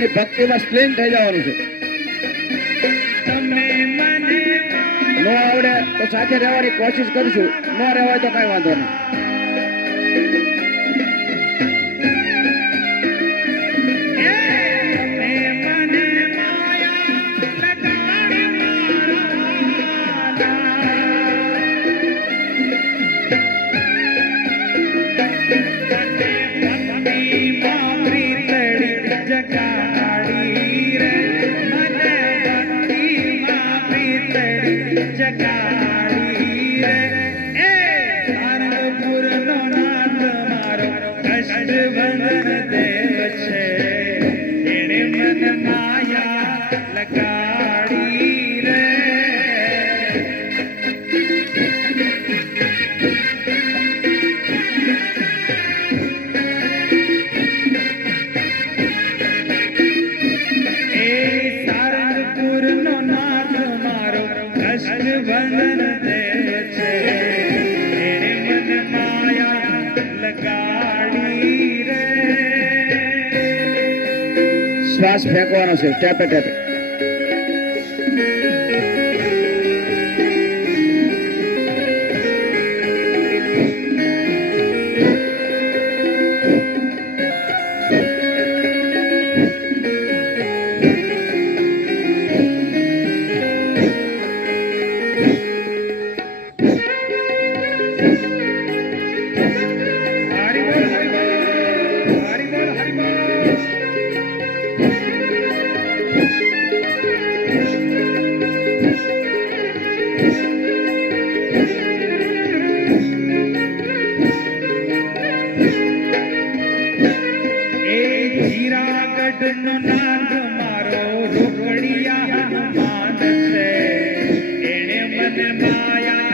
ભગવાનની ભક્તિમાં સ્પ્લીન થઈ જવાનું છે. ન આવડે તો સાથે રહેવાની કોશિશ કરીશું. ન રહેવાય તો કઈ વાંધો નહીં. down. શ્વાસ ફેંકવાનો છે. ટેપે ટેપે. એ જીરાગઢનો નાથ મારો રોકડિયા હનુમાન છે. એણે મને માયા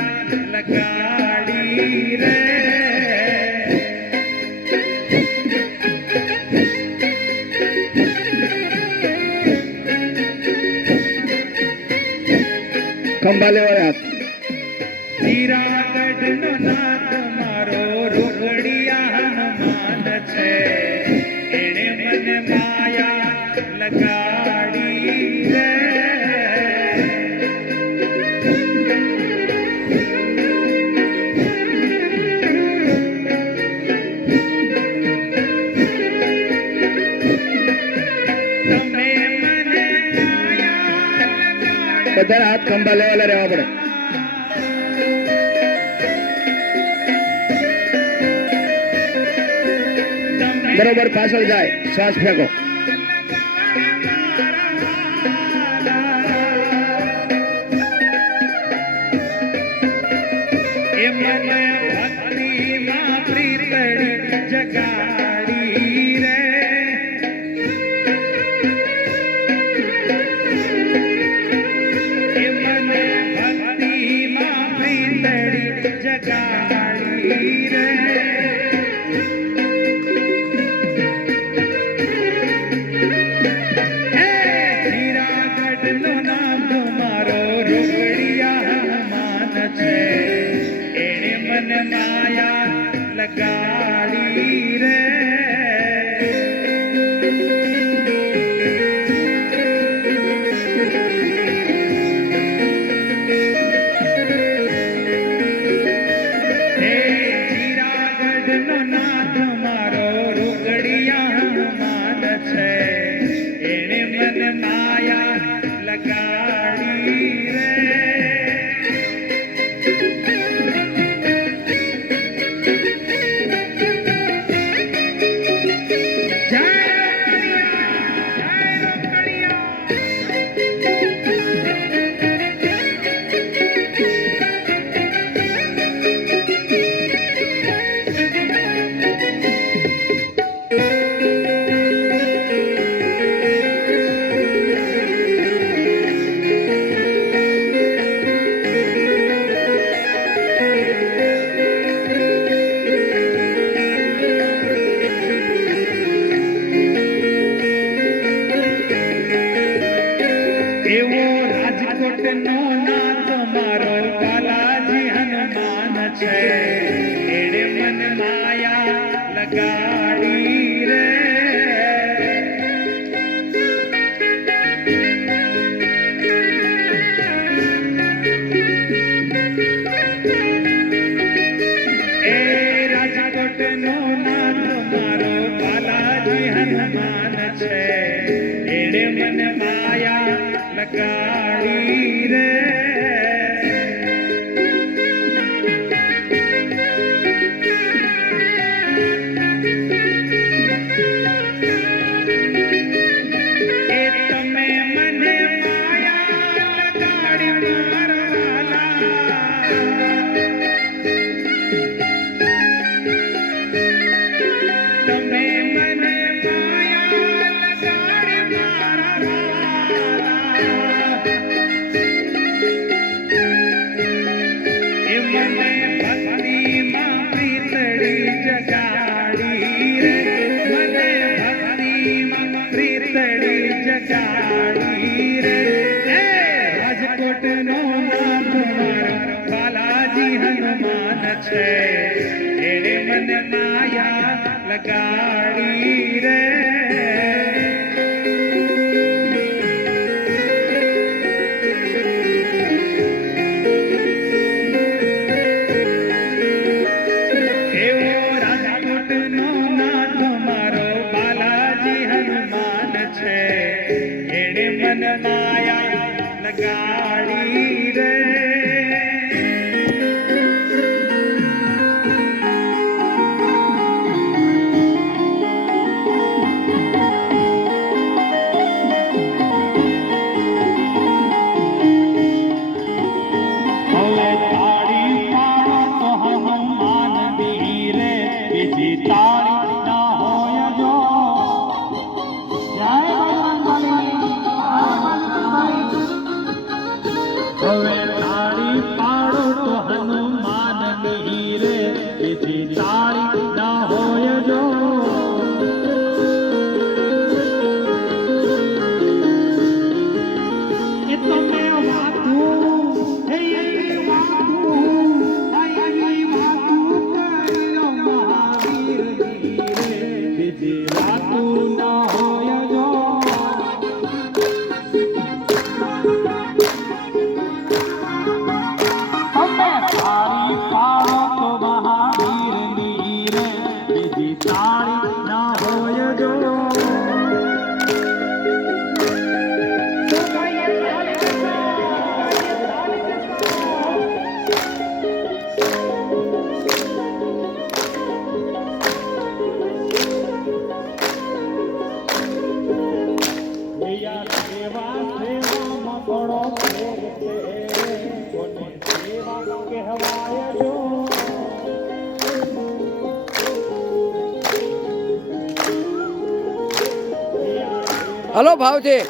બધાના હાથ ખંભા લેવાલા રહેવા પડે બરોબર પાછળ જાય શ્વાસ ફેંકો ભક્તિમાં ಜಾಳಿ રાજકોટનો નાથ મારો બાલાજી છે. એણે મન માયા લગાડી બીજી હલો ભાવથી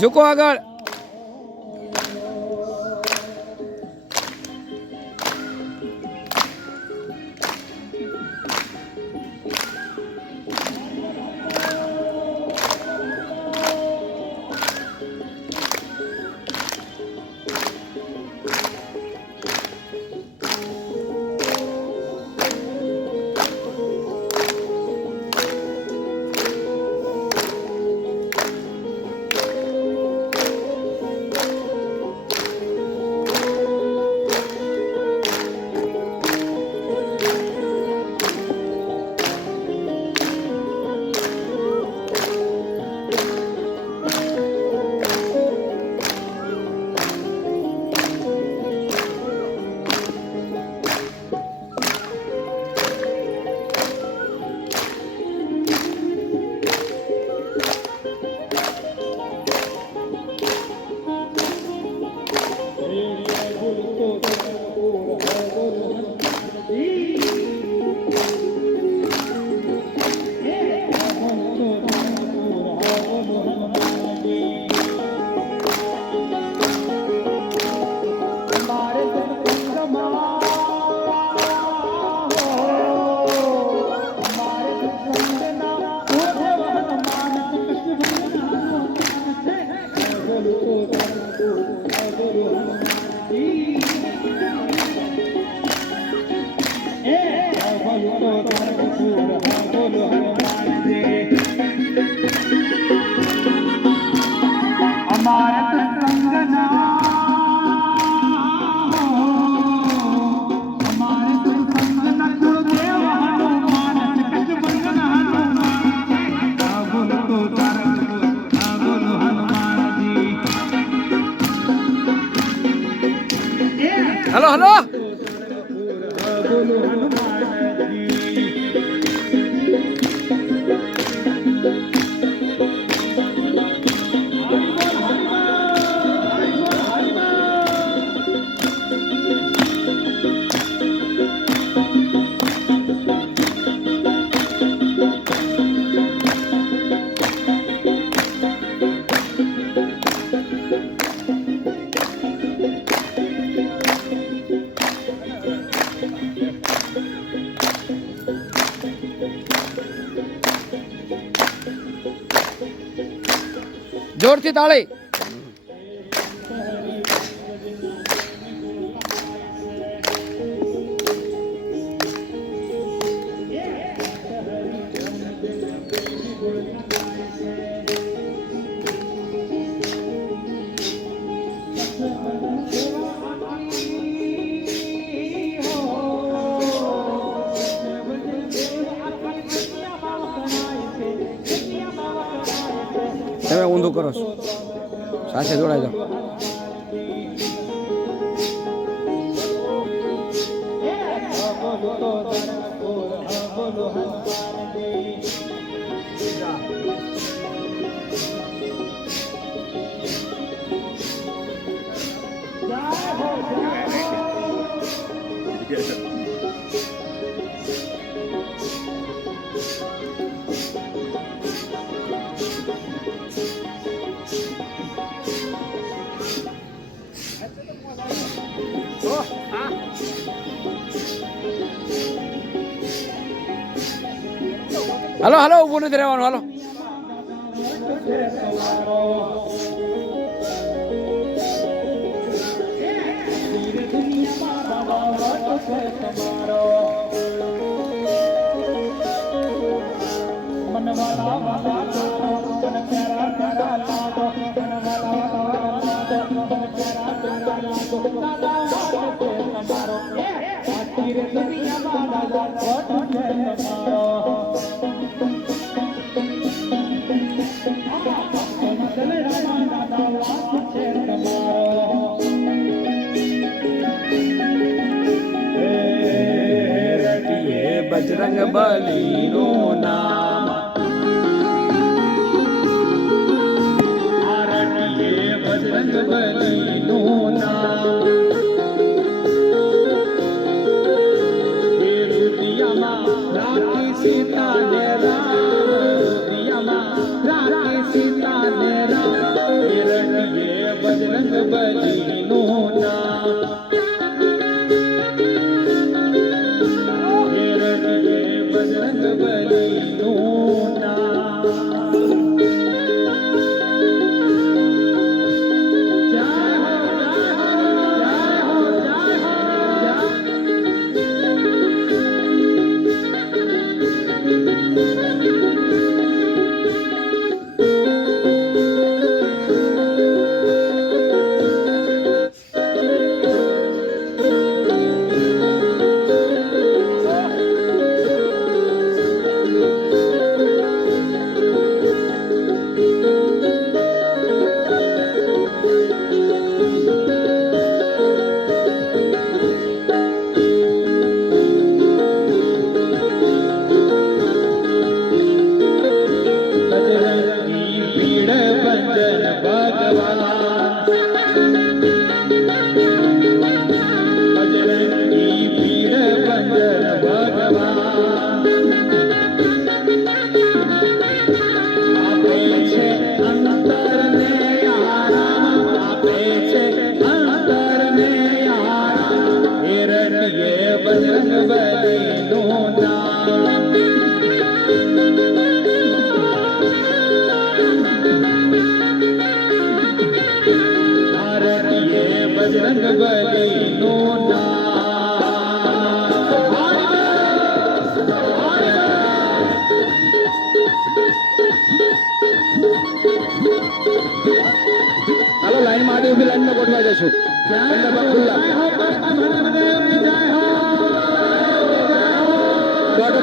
ઝુકો આગળ. જોરથી તાળી. કરો છો. સાથે જોડાઈ જાઓ. Aló, aló, bueno, tenemos, aló. Bajrang બલીનું ગોઠવાઈ જશું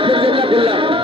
ખુલ્લા ખુલ્લા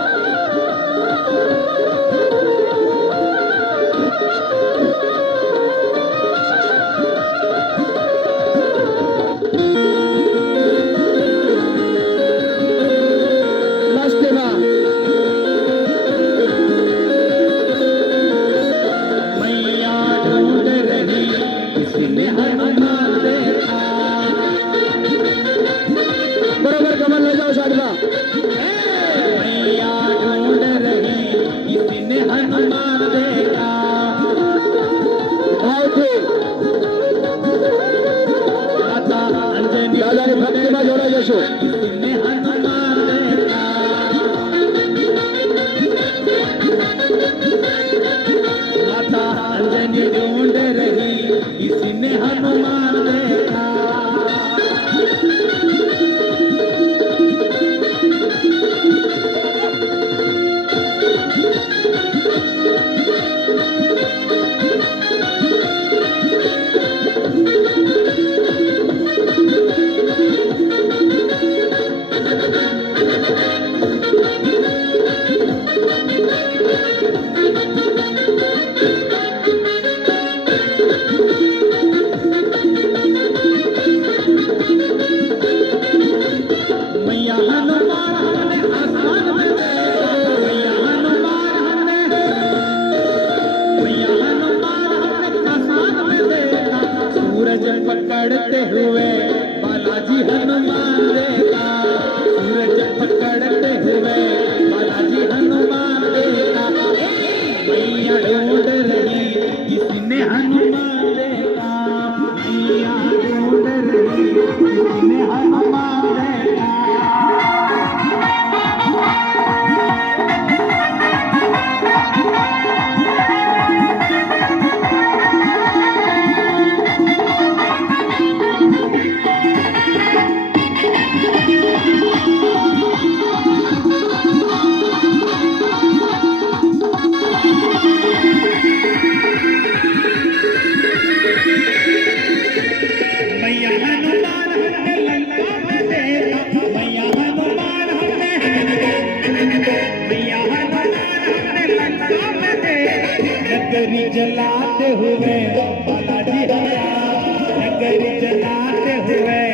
नगरी जलाते हुए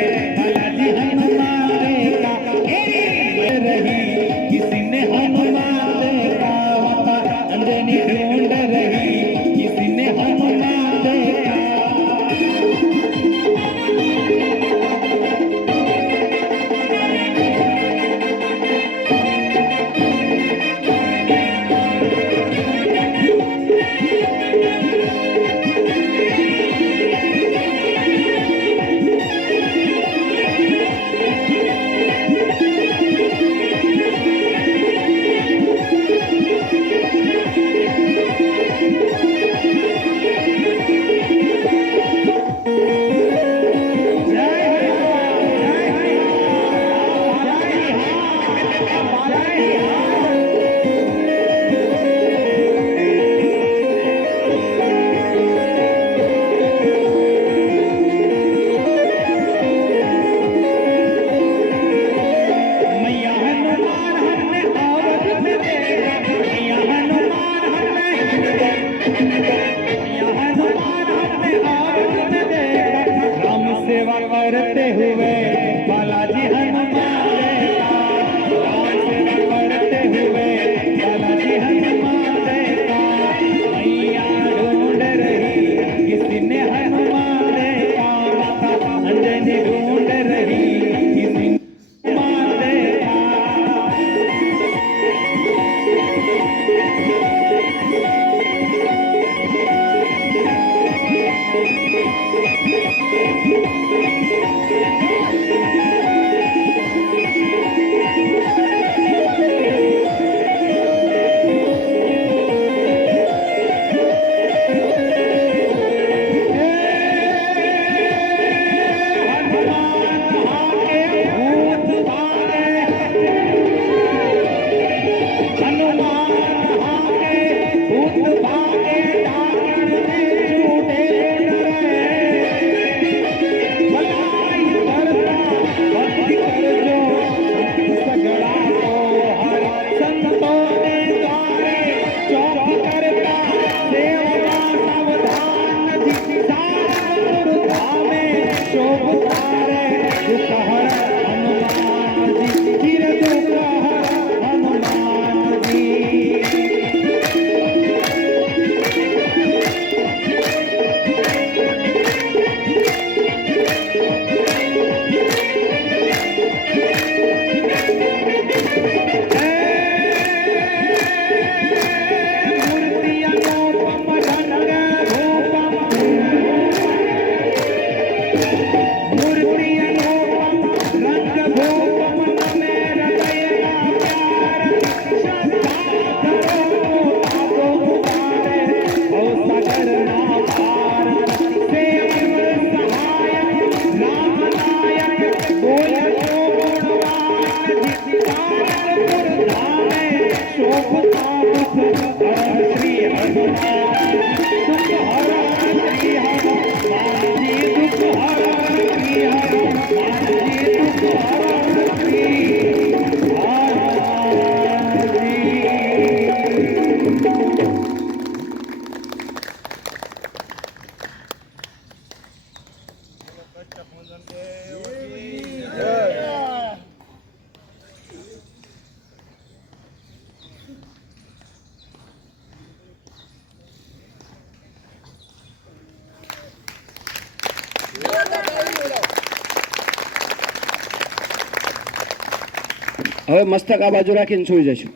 મસ્તક આ બાજુ રાખીને સુઈ જશું.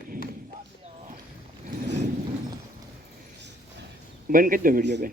બંધ કરી દો વીડિયો બેન.